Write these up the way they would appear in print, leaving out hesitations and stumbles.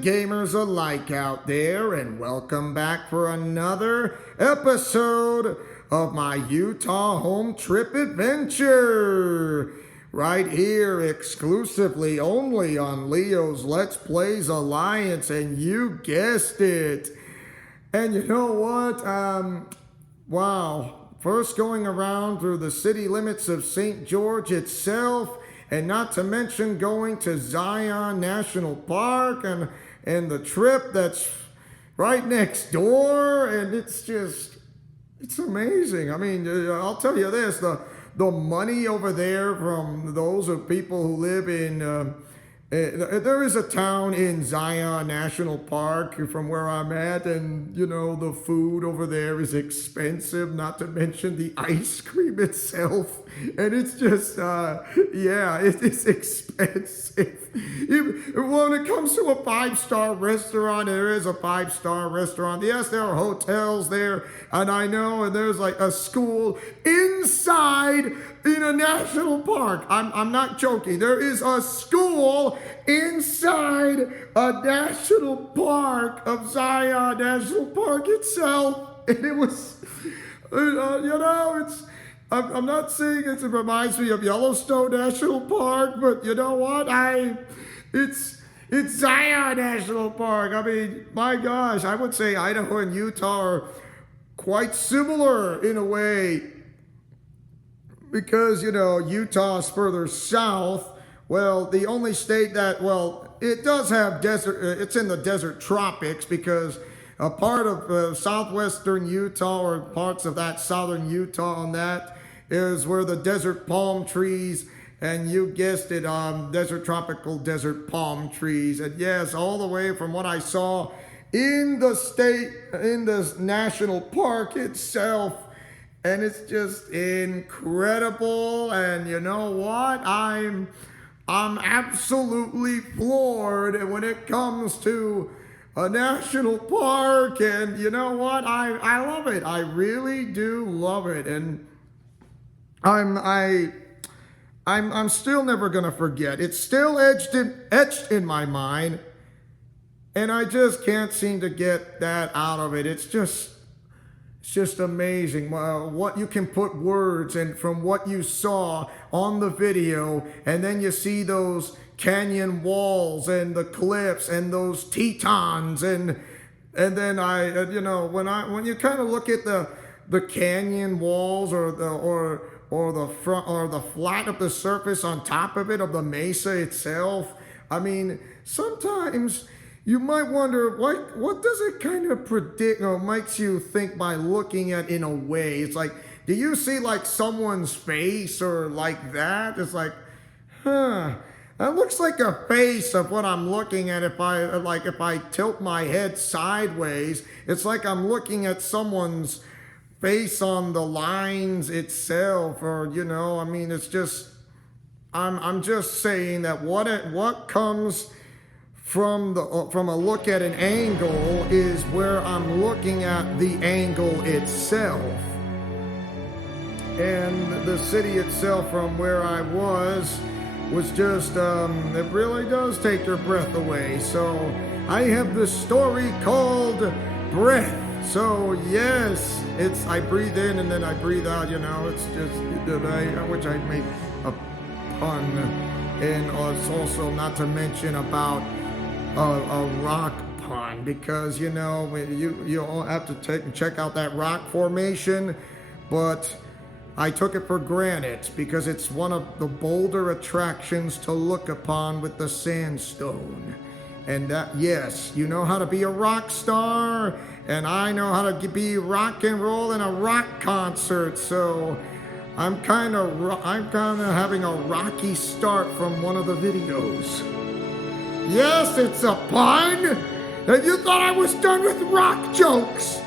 and gamers alike out there, and welcome back for another episode of my Utah home trip adventure. Right here, exclusively only on Leo's Let's Plays Alliance, and you guessed it. And you know what? Wow. First going around through the city limits of St. George itself, and not to mention going to Zion National Park and the trip that's right next door, and it's amazing. I mean, I'll tell you this, the money over there from those of people who live in there is a town in Zion National Park from where I'm at, and you know, the food over there is expensive, not to mention the ice cream itself. And it's just, yeah, it is expensive. When it comes to a five-star restaurant, there is a five-star restaurant. Yes, there are hotels there, and I know, and there's like a school inside in a national park. I'm not joking. There is a school inside a national park of Zion National Park itself. And it was, you know, I'm not saying it reminds me of Yellowstone National Park, but you know what? It's Zion National Park. I mean, my gosh, I would say Idaho and Utah are quite similar in a way, because, you know, Utah's further south. Well, the only state that, well, it does have desert, it's in the desert tropics, because a part of southwestern Utah, or parts of that southern Utah on that, is where the desert palm trees, and you guessed it, tropical desert palm trees. And yes, all the way from what I saw in the state, in this national park itself, and it's just incredible. And you know what? I'm absolutely floored when it comes to a national park. And you know what? I love it. I really do love it. And I'm still never gonna forget. It's still etched in my mind, and I just can't seem to get that out of it. It's just amazing what you can put words, and from what you saw on the video, and then you see those canyon walls and the cliffs and those tetons, and then you know, when you kind of look at the canyon walls, or the front, or the flat of the surface on top of it, of the mesa itself, I mean, sometimes you might wonder, what does it kind of predict, or makes you think by looking at in a way? It's like, do you see like someone's face or like that? It's like, that looks like a face of what I'm looking at. If I tilt my head sideways, it's like I'm looking at someone's face on the lines itself, or you know, I mean, it's just, I'm just saying that what comes from a look at an angle is where I'm looking at the angle itself. And the city itself from where I was just, it really does take your breath away. So I have this story called Breath. So yes, I breathe in and then I breathe out, you know, it's just, which I made a pun. And it's also not to mention about a rock pond, because you know, you all have to check out that rock formation, but I took it for granted because it's one of the bolder attractions to look upon with the sandstone. And that, yes, you know how to be a rock star, and I know how to be rock and roll in a rock concert, so I'm kind of having a rocky start from one of the videos. Yes, it's a pun! And you thought I was done with rock jokes!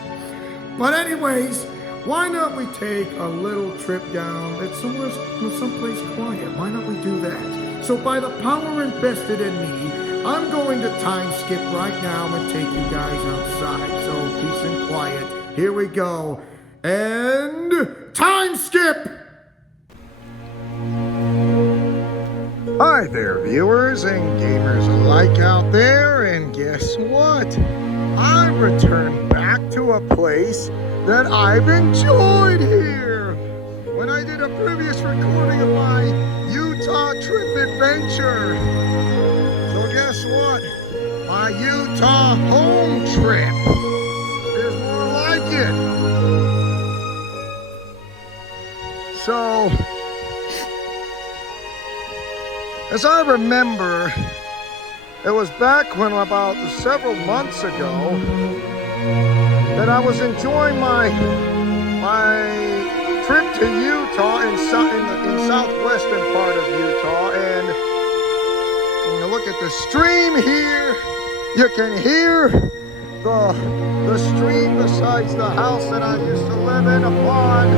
But anyways, why not we take a little trip down at someplace quiet? Why not we do that? So by the power invested in me, I'm going to time skip right now and take you guys outside. So peace and quiet. Here we go. And time skip! Hi there, viewers and gamers alike out there, And guess what? I returned back to a place that I've enjoyed here. When I did a previous recording of my Utah trip adventure. So guess what? My Utah home trip is more like it. So, as I remember, it was back when about several months ago that I was enjoying my trip to Utah in southwestern part of Utah, and when you look at the stream here, you can hear the stream besides the house that I used to live in, a pond.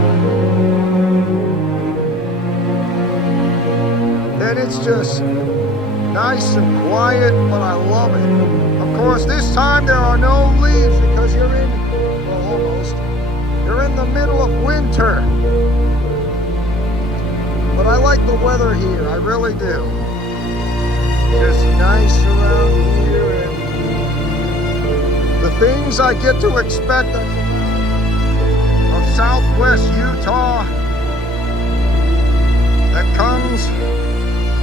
And it's just nice and quiet, but I love it. Of course, this time there are no leaves because you're in the middle of winter. But I like the weather here, I really do. Just nice around here, and the things I get to expect of southwest Utah that comes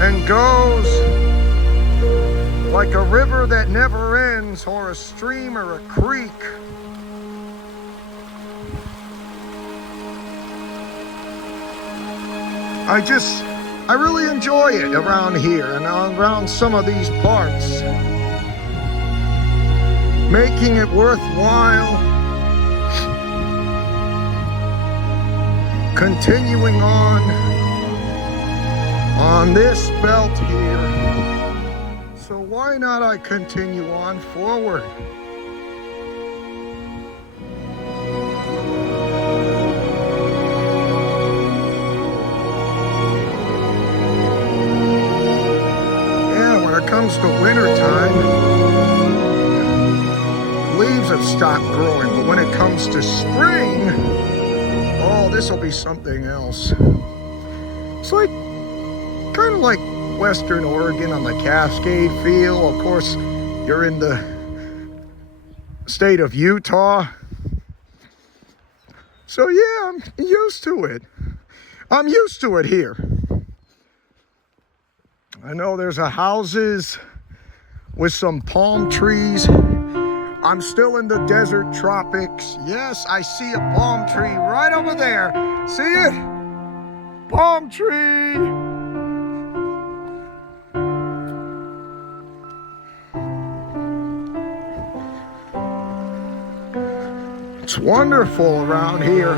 and goes like a river that never ends, or a stream or a creek. I really enjoy it around here and around some of these parts. Making it worthwhile. Continuing on this belt here. So why not I continue on forward? Comes to winter time, leaves have stopped growing, but when it comes to spring, oh, this will be something else. It's like kind of like Western Oregon on the Cascade Field. Of course, you're in the state of Utah, so yeah, I'm used to it. I'm used to it here. I know there's houses with some palm trees. I'm still in the desert tropics. Yes, I see a palm tree right over there. See it? Palm tree. It's wonderful around here.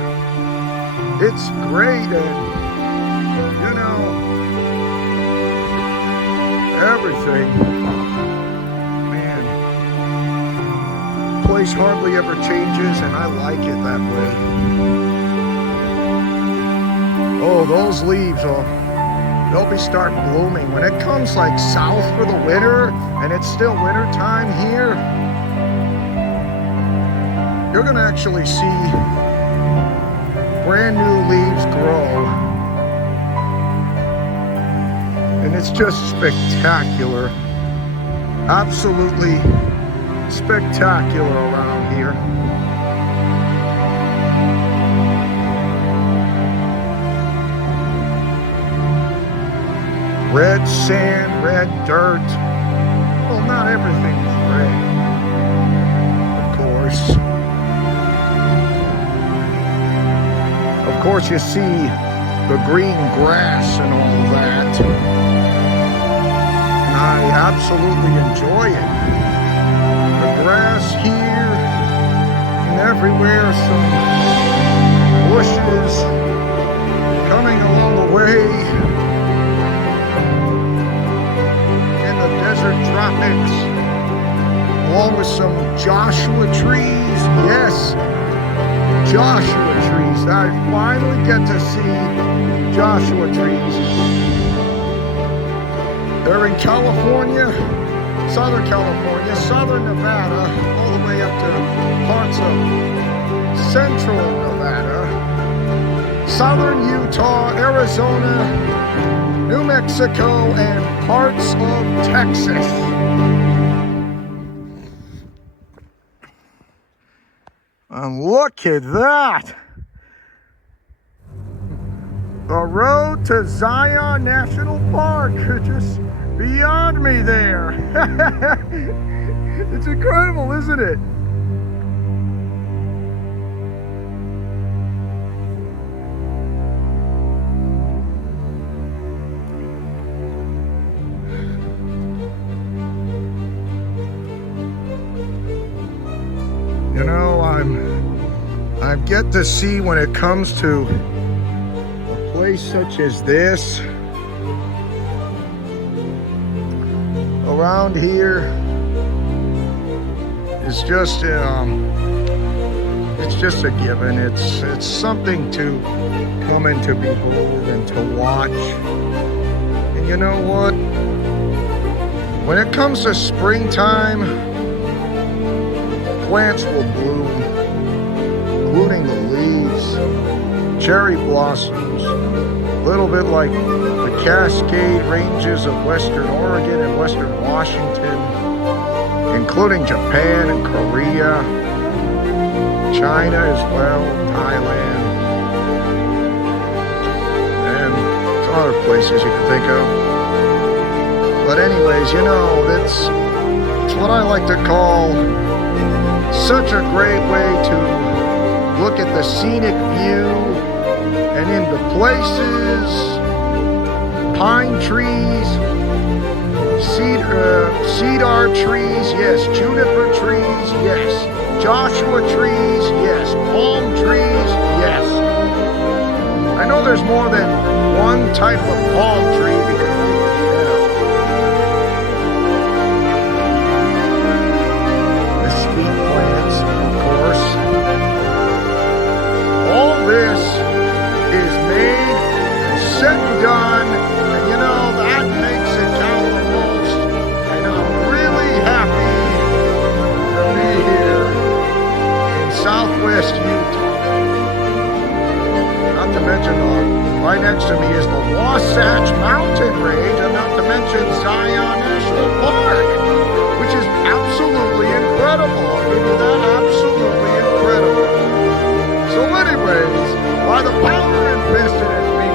It's great, and you know, everything, man, the place hardly ever changes, and I like it that way. Oh, those leaves, they'll be starting blooming when it comes like south for the winter, and it's still winter time here. You're gonna actually see brand new leaves grow. And it's just spectacular. Absolutely spectacular around here. Red sand, red dirt. Well, not everything's red, of course. Of course, you see the green grass and all that. I absolutely enjoy it. The grass here and everywhere, some bushes coming along the way in the desert tropics, along with some Joshua trees. Yes, Joshua trees. I finally get to see Joshua trees. They're in California, Southern California, Southern Nevada, all the way up to parts of Central Nevada, Southern Utah, Arizona, New Mexico, and parts of Texas. And look at that. The road to Zion National Park, just beyond me there. It's incredible, isn't it? You know, I've yet to see, when it comes to a place such as this, around here, it's just a given. It's something to come and to behold and to watch. And you know what? When it comes to springtime, plants will bloom, including the leaves, cherry blossoms, a little bit like the Cascade Ranges of Western Oregon and Western Washington, including Japan and Korea, China as well, Thailand, and some other places you can think of. But anyways, you know, it's what I like to call such a great way to look at the scenic view, and in the places, pine trees, cedar trees, yes, juniper trees, yes, Joshua trees, yes, palm trees, yes. I know there's more than one type of palm tree because all this is made and set and done, and you know, that makes it count the most, and I'm really happy to be here in Southwest Utah. Not to mention, right next to me is the Wasatch Mountain Range, and not to mention Zion National Park, which is absolutely incredible. I'll give you that, absolutely incredible. So anyways, by the power invested in me,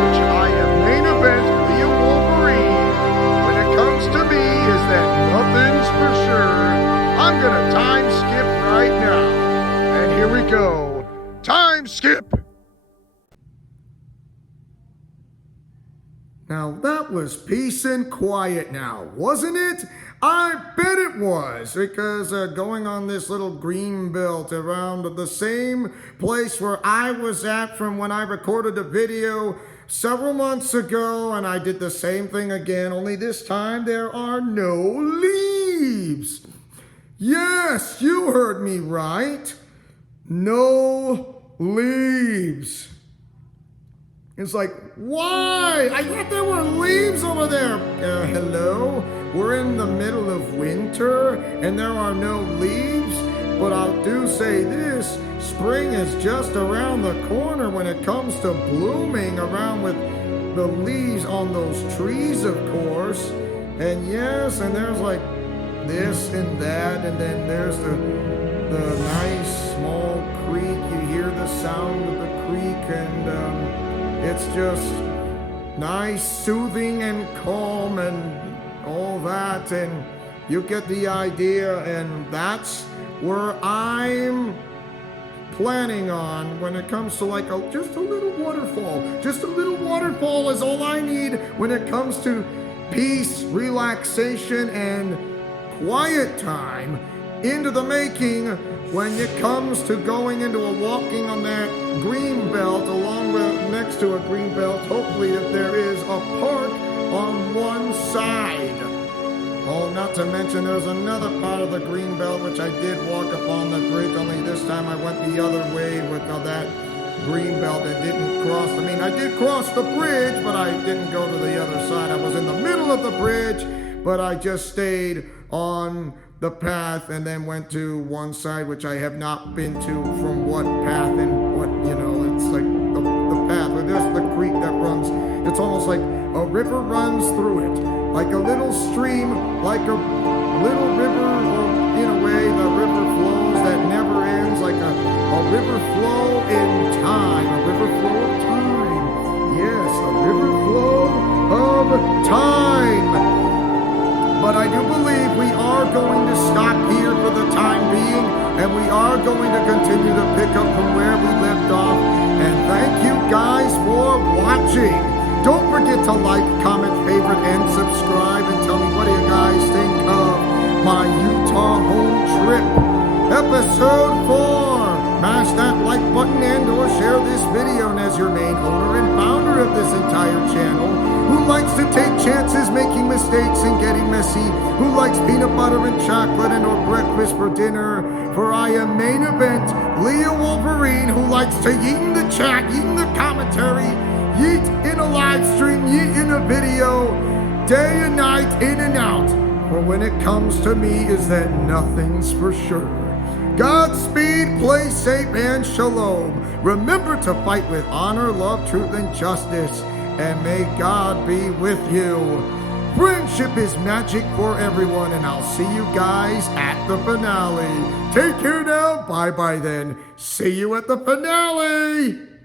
which I am main event Leo Wolverine, when it comes to me, is that nothing's for sure. I'm gonna time skip right now. And here we go. Time skip! Now that was peace and quiet now, wasn't it? I bet it was, because going on this little green belt around the same place where I was at from when I recorded a video several months ago, and I did the same thing again, only this time there are no leaves. Yes, you heard me right. No leaves. It's like, why? I thought there were leaves over there. Hello? We're in the middle of winter and there are no leaves. But I'll do say this, spring is just around the corner when it comes to blooming around with the leaves on those trees, of course. And yes, and there's like this and that, and then there's the nice small creek. You hear the sound of the creek, and it's just nice, soothing, and calm, and all that, and you get the idea. And that's where I'm planning on when it comes to like just a little waterfall. Just a little waterfall is all I need when it comes to peace, relaxation, and quiet time into the making when it comes to going into a walking on that green belt, along with next to a green belt, hopefully if there is a park on one side. Oh, not to mention there's another part of the green belt which I did walk upon the bridge, only this time I went the other way with that green belt and didn't cross. I mean, I did cross the bridge, but I didn't go to the other side. I was in the middle of the bridge, but I just stayed on the path and then went to one side, which I have not been to from what path and what, it's like the path where there's the creek that runs. It's almost like a river runs through it, like a little stream, like a little river, or in a way the river flows that never ends, like a A river flow in time. A river flow of time. Yes, a river flow of time. But I do believe we are going to stop here for the time being, and we are going to continue to pick up from where we left off. And thank you guys for watching. Don't forget to like, comment, favorite, and subscribe, and tell me what do you guys think of my Utah home trip. Episode 4. Mash that like button and or share this video. And as your main owner and founder of this entire channel, who likes to take chances making mistakes and getting messy, who likes peanut butter and chocolate and or breakfast for dinner, for I am main event Leo Wolverine, who likes to yeet in the chat, yeet in the commentary, yeet in a live stream, yeet in a video, day and night, in and out. For when it comes to me is that nothing's for sure. Godspeed, play safe, and shalom. Remember to fight with honor, love, truth, and justice. And may God be with you. Friendship is magic for everyone, and I'll see you guys at the finale. Take care now. Bye-bye then. See you at the finale.